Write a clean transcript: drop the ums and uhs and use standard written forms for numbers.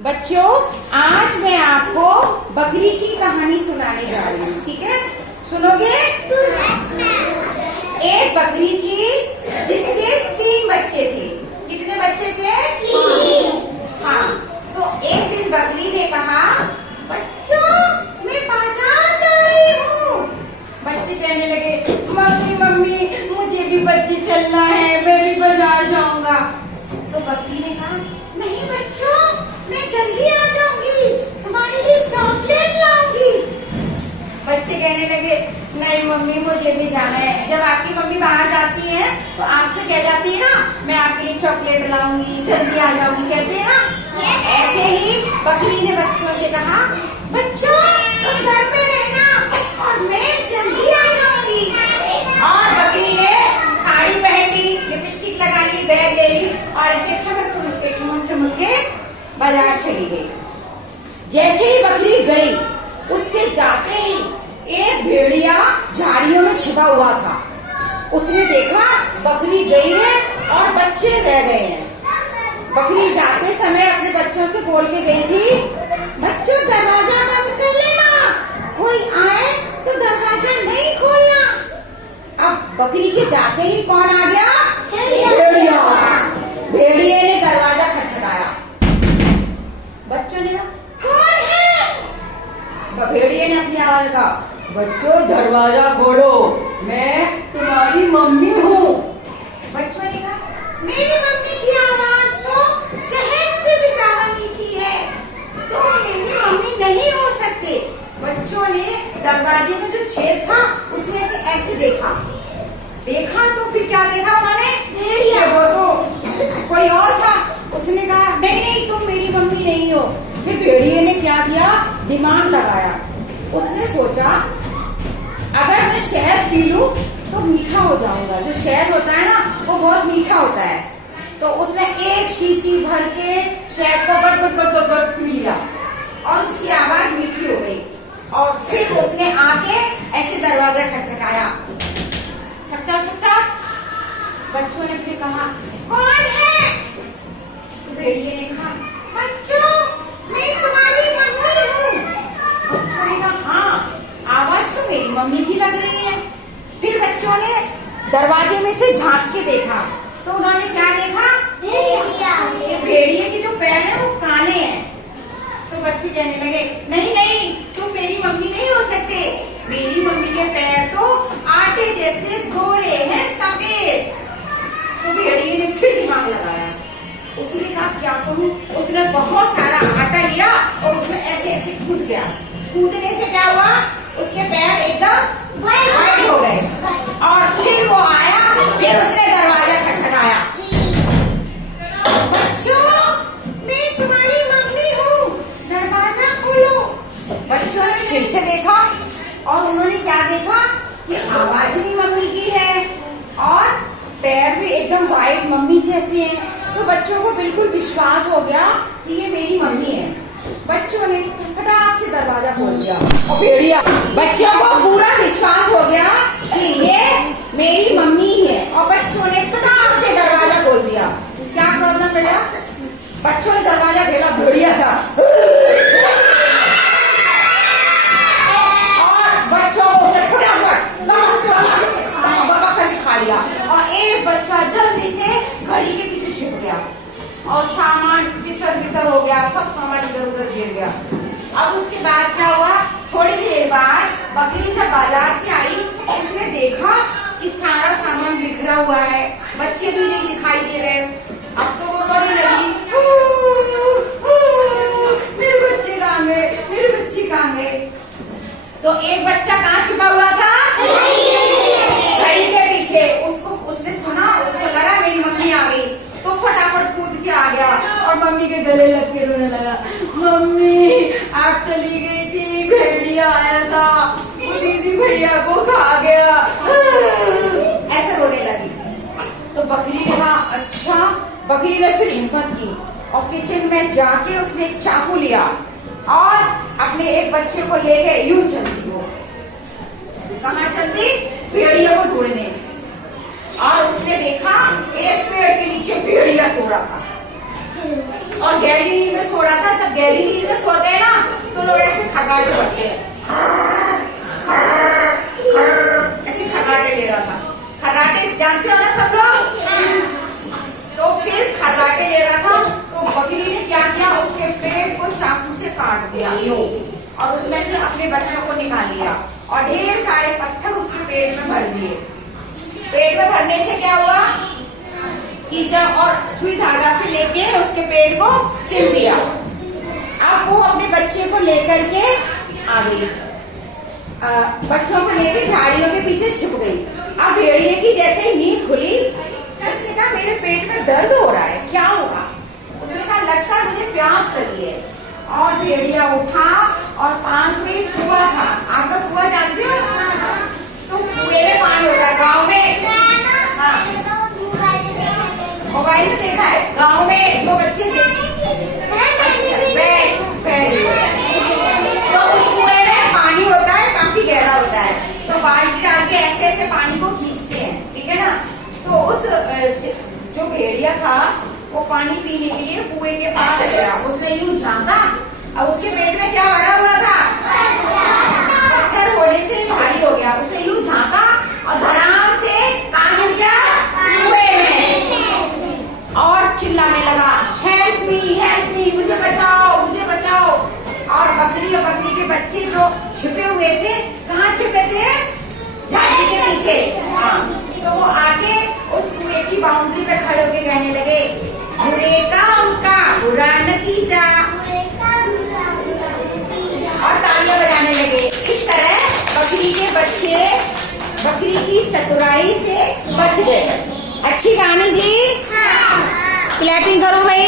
बच्चों, आज मैं आपको बकरी की कहानी सुनाने जा रही हूँ। ठीक है, सुनोगे? एक बकरी थी जिसके 3 बच्चे थे। कितने बच्चे थे? 3। हाँ, तो एक दिन बकरी ने कहा, बच्चों मैं बाजार जा रही हूँ। बच्चे कहने लगे, मम्मी मम्मी मुझे भी बच्चे चलना है, मैं भी बाजार जाऊंगा। तो बकरी ने कहा, नहीं बच्चों, मैं जल्दी आ जाऊंगी, तुम्हारे लिए चॉकलेट लाऊंगी। बच्चे कहने लगे, नहीं मम्मी मुझे भी जाना है। जब आपकी मम्मी बाहर जाती है तो आपसे कह जाती है ना, मैं आपके लिए चॉकलेट लाऊंगी, जल्दी आ जाऊंगी, कहते हैं ना। ऐसे ही बकरी ने बच्चों से कहा, बच्चों तुम घर पे रहना और मैं जल्दी आ जाऊंगी। और बकरी ने साड़ी पहन ली, लिपस्टिक लगा ली, बैग ले ली और ऐसे ठमक के बाजार चली गई। जैसे ही बकरी गई, उसके जाते ही एक भेड़िया झाड़ियों में छिपा हुआ था। उसने देखा बकरी गई है और बच्चे रह गए हैं। बकरी जाते समय अपने बच्चों से बोल के गई थी, बच्चों दरवाजा बंद कर लेना, कोई आए तो दरवाजा नहीं खोलना। अब बकरी के जाते ही कौन आ गया? भेड़िया। भेड़िए ने दरवाजा खटखटाया। बच्चों ने कहा, कौन है? भेड़िए ने अपनी आवाज कहा, बच्चों दरवाजा खोलो, मैं तुम्हारी मम्मी हूँ। बच्चों ने कहा, मेरी मम्मी की आवाज तो शहद से भी ज्यादा मीठी है, तो मेरी मम्मी नहीं हो सकते। बच्चों ने दरवाजे में जो छेद था उसमें से ऐसे देखा तो फिर क्या देखा उन्होंने? भेड़िया। वो तो कोई और था। उसने कहा, नहीं नहीं तुम मेरी मम्मी नहीं हो। फिर भेड़िए ने क्या किया? दिमाग लगाया। उसने सोचा, अगर मैं शहद पी लूं तो मीठा हो जाऊंगा। जो शहद होता है ना वो बहुत मीठा होता है। तो उसने एक शीशी भर के शहद को बट पी लिया और उसकी आवाज मीठी हो गई। और फिर उसने आके ऐसे दरवाजा खटखटाया, ठक ठक। बच्चों ने फिर कहा, कौन है? भेड़िए ने कहा, बच्चों मैं तुम्हारी मम्मी हूँ। बच्चों ने कहा, हाँ आवाज तो मेरी मम्मी की लग रही है। फिर बच्चों ने दरवाजे में से झांक के देखा तो उन्होंने क्या देखा? भेड़िए के जो पैर है वो काले हैं। तो बच्चे कहने लगे, नहीं नहीं तुम मेरी मम्मी नहीं हो सकते, मेरी मम्मी के पैर तो आटे जैसे गोरे हैं, सफेद। तो भेड़िए ने फिर दिमाग लगाया। उसने कहा, क्या करूं? उसने बहुत सारा आटा लिया और उसमें ऐसे ऐसे कूद गया। कूदने से क्या हुआ? उसके पैर एकदम वाइट हो गए। और फिर वो आया, फिर उसने दरवाजा खटखटाया, बच्चों मैं तुम्हारी मम्मी हूँ, दरवाजा खोलो। बच्चों ने फिर से देखा और उन्होंने क्या देखा कि आवाज भी मम्मी की है और पैर भी एकदम वाइट मम्मी जैसे हैं। तो बच्चों को बिल्कुल विश्वास हो गया कि ये मेरी मम्मी है। बच्चों ने खटखटाहट से दरवाजा खोल दिया और भेड़िया, बच्चों को पूरा विश्वास हो गया कि ये मेरी मम्मी ही है। और बच्चों ने खटखटाहट से दरवाजा खोल दिया। क्या प्रॉब्लम बेटा? बच्चों ने दरवाजा खेला, भेड़िया था और बच्चों को फटाफट करके खा लिया। और एक बच्चा जल्दी से घड़ी के पीछे छिप गया और सामान तितर बितर हो गया, सब सामान इधर उधर गिर गया। अब उसके बाद क्या हुआ? थोड़ी देर बाद बकरी जब बाजार से आई, उसने देखा कि सारा सामान बिखरा हुआ है, बच्चे भी नहीं दिखाई दे रहे। अब तो वो रोने लगी, मेरे बच्चे कहाँ गए, मेरे बच्चे कहाँ गए? तो एक बच्चा कहाँ छिपा हुआ था? घड़ी के पीछे। उसने सुना, उसको लगा मेरी मम्मी आ गई, तो फटाफट कूद के आ गया और मम्मी के गले लग के रोने लगा, मम्मी आप चली गई थी, भेड़िया आया था, वो दीदी भैया को खा गया, ऐसे रोने लगी। तो बकरी ने कहा, अच्छा। बकरी ने फिर हिम्मत की और किचन में जाके उसने एक चाकू लिया और अपने एक बच्चे को लेके यूं चलती। वो कहाँ चलती? भेड़िया को ढूंढने। और उसने देखा एक पेड़ के नीचे भेड़िया सो रहा था। और गहरी नींद में सो रहा था। जब गहरी नींद में सोते हैं ना तो लोग ऐसे खर्राटे करते हैं, ऐसे खर्राटे ले रहा था। खर्राटे जानते हो ना सब लोग? तो फिर खर्राटे ले रहा था तो बकरी ने क्या किया, उसके पेट को चाकू से काट दिया यूं, और उसमें से अपने बच्चों को निकाल लिया और ढेर सारे पत्थर उसके पेट में भर दिए। पेट में भरने से क्या हुआ कि जब और सुई धागा से लेके उसके पेट को सिल दिया। अब वो अपने बच्चे को लेकर के आ गई, बच्चों को लेके झाड़ियों के पीछे छिप गई। अब भेड़िए की जैसे ही नींद खुली, उसने कहा मेरे पेट में दर्द हो रहा है, क्या हुआ? उसने कहा लगता है मुझे प्यास लगी है। और भेड़िया उठा और पास में एक कुआं था। आप लोग कुआं जानते हो? तो कुएं में पानी होता है गाँव में। हाँ, मोबाइल में देखा है, गाँव में जो बच्चे तो उस कुएं में पानी होता है, काफी गहरा होता है। तो बाल्टी डाल के ऐसे ऐसे पानी को खींचते हैं, ठीक है ना? तो उस जो भेड़िया था वो पानी पीने के लिए कुएं के पास गया। उसने यूं झांका और उसके पेट में क्या भरा हुआ था? पत्थर होने से भारी हो गया। उसने यूं झांका और धड़ाम से कहाँ गिर गया? कुएं में। और चिल्लाने लगा हेल्प मी, मुझे बचाओ, मुझे बचाओ। और बकरी और बकरी के बच्चे जो छिपे हुए थे, कहाँ छिपे थे? झाड़ी के पीछे। तो वो आके उस कुएं की बाउंड्री पे खड़े होके कहने लगे बुरे काम का बुरा नतीजा, और तालियां बजाने लगे। इस तरह बकरी के बच्चे बकरी की चतुराई से बच गए। अच्छी कहानी थी। क्लैपिंग करो भाई।